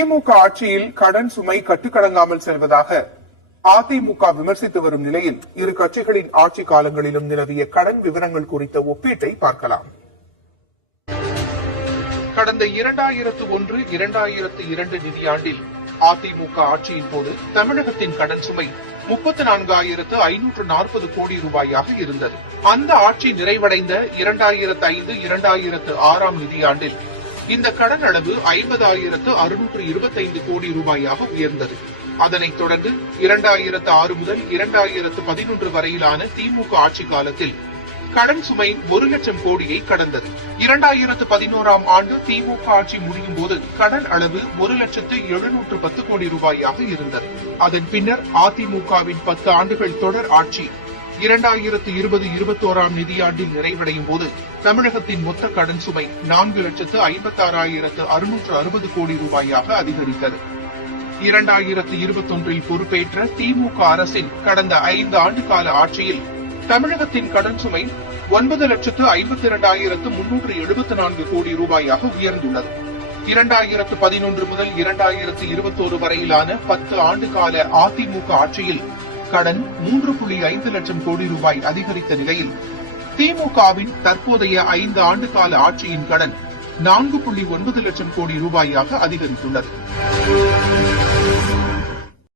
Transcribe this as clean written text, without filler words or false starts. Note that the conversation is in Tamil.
திமுக ஆட்சியில் கடன் சுமை கட்டுக்கடங்காமல் செல்வதாக அதிமுக விமர்சித்து வரும் நிலையில் இரு கட்சிகளின் ஆட்சி காலங்களிலும் நிலவிய கடன் விவரங்கள் குறித்த ஒப்பீட்டை பார்க்கலாம். கடந்த 2001-2002 நிதியாண்டில் அதிமுக ஆட்சியின் போது தமிழகத்தின் கடன் சுமை 34,540 கோடி ரூபாயாக இருந்தது. அந்த ஆட்சி நிறைவடைந்த 2005-2006 நிதியாண்டில் இந்த கடன் அளவு 50,625 கோடி ரூபாயாக உயர்ந்தது. அதனைத் தொடர்ந்து 2006 முதல் 2011 வரையிலான திமுக ஆட்சி காலத்தில் கடன் சுமை 1,00,000 கோடியை கடந்தது. 2011 ஆண்டு திமுக ஆட்சி முடியும் போது கடன் அளவு 1,710 கோடி ரூபாயாக இருந்தது. அதன் பின்னர் அதிமுகவின் 10 ஆண்டுகள் தொடர் ஆட்சி 2020-21 நிதியாண்டில் நிறைவடையும் போது தமிழகத்தின் மொத்த கடன் சுமை 4,56,660 கோடி ரூபாயாக அதிகரித்தது. 2021 பொறுப்பேற்ற திமுக அரசின் கடந்த 5 ஆண்டு கால ஆட்சியில் தமிழகத்தின் கடன் சுமை 9,52,374 கோடி ரூபாயாக உயர்ந்துள்ளது. 2011 முதல் 2021 வரையிலான 10 ஆண்டு கால அதிமுக ஆட்சியில் கடன் 3.5 லட்சம் கோடி ரூபாய் அதிகரித்த நிலையில் திமுகவின் தற்போதைய 5 ஆண்டு கால ஆட்சியின் கடன் 4.9 லட்சம் கோடி ரூபாயாக அதிகரித்துள்ளது.